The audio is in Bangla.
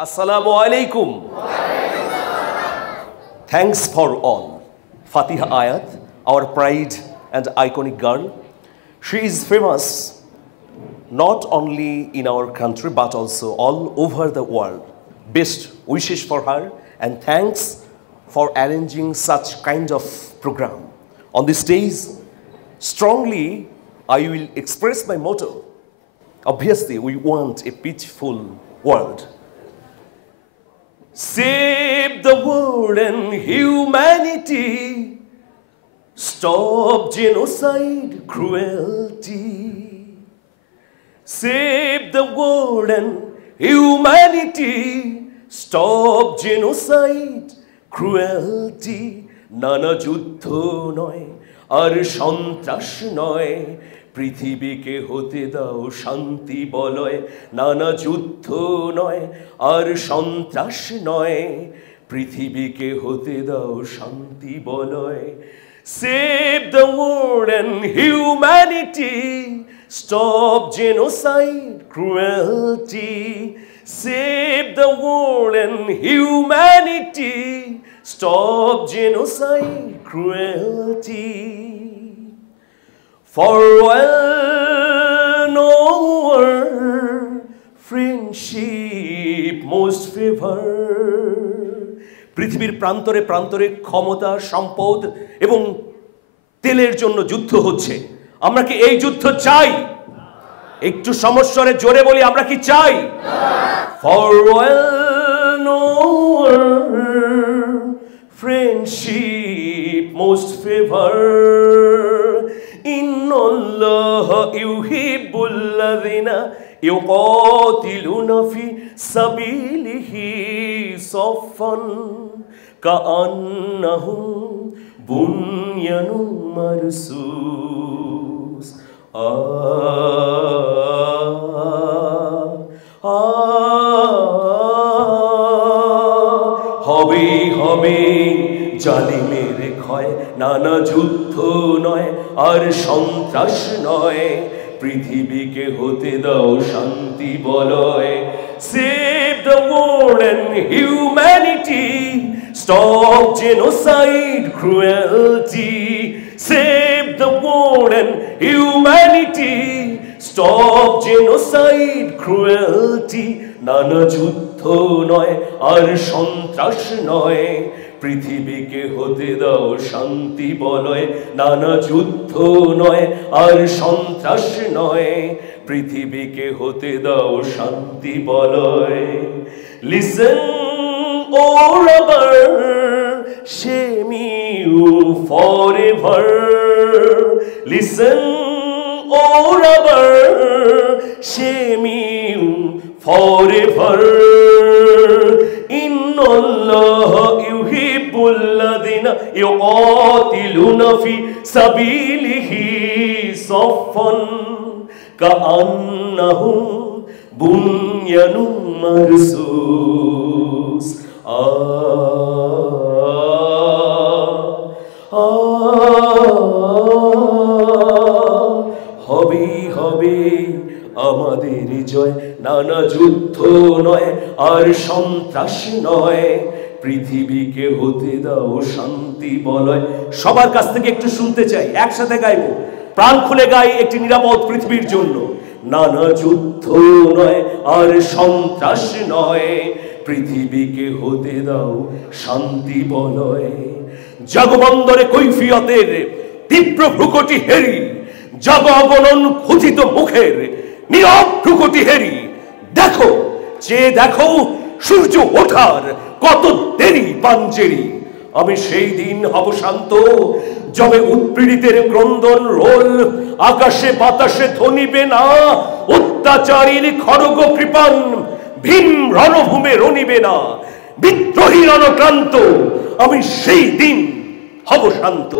Assalamu alaikum. Thanks for all. Fatiha Ayat, our pride and iconic girl. She is famous not only in our country but also all over the world. Best wishes for her and thanks for arranging such kind of program. On this stage, strongly I will express my motto. Obviously, we want a peaceful world. Save the world and humanity. Stop genocide, cruelty. Save the world and humanity. Stop genocide, cruelty. নানা যুদ্ধ নয় আর সন্ত্রাস নয় পৃথিবীকে হতে দাও শান্তি বলয় নানা যুদ্ধ নয় আর সন্ত্রাস নয় পৃথিবীকে হতে দাও শান্তি বলয় Save the world and humanity Stop genocide cruelty Save the world and humanity Stop genocide cruelty Farewell no word, friendship most favor. পৃথিবীর প্রান্তরে প্রান্তরে ক্ষমতা সম্পদ এবং তেলের জন্য যুদ্ধ হচ্ছে আমরা কি এই যুদ্ধ চাই একটু সমস্বরে জোরে বলি আমরা কি চাই Farewell no word, friendship most favor. إن الله يحب الذين يقاتلون في سبيله صفا كأنهم بنيان مرصوص হবে হবে জালিমের ক্ষয় নানা যুদ্ধ নয় আর সন্ত্রাস নয় পৃথিবীকে হতে দাও শান্তি বলয় Save the world and humanity Stop genocide cruelty Save the world and humanity Stop genocide cruelty নানা যুদ্ধ নয় আর সন্ত্রাস নয় পৃথিবীকে হতে দাও শান্তি বলয় নানা যুদ্ধ নয় আর সন্ত্রাস নয় পৃথিবীকে হতে দাও শান্তি বলয় Listen O rubber shame you forever Listen O rubber shame you forever إن الله يحب الذين يقاتلون في سبيله صفا كأنهم بنيان مرصوص হবে হবে আমাদের জয় নানা যুদ্ধ নয় আর সন্ত্রাস নয় পৃথিবীকে হতে দাও শান্তি বলয় সবার কাছ থেকে একটু শুনতে চাই একসাথে গাইবো প্রাণ খুলে গাই একটি নিরাপদ পৃথিবীর জন্য নানা যুদ্ধ নয় আর সন্ত্রাস নয় পৃথিবীকে হতে দাও শান্তি বলয় জগবন্দরে কৈফিয়তের তীব্র ভ্রুকুটি হেরি জগ অগণন ক্ষুধিত মুখের নীরব ভ্রুকুটি হেরি দেখো যে দেখো সূর্য ওঠার কত দেরি পাঞ্জেরি আমি সেই দিন হব শান্ত যবে উৎপীড়িতের ক্রন্দন রোল আকাশে বাতাসে ধ্বনিবে না অত্যাচারীর খড়গ কৃপান ভীম রণভূমে রণিবে না বিদ্রোহী রণক্রান্ত আমি সেই দিন হব শান্ত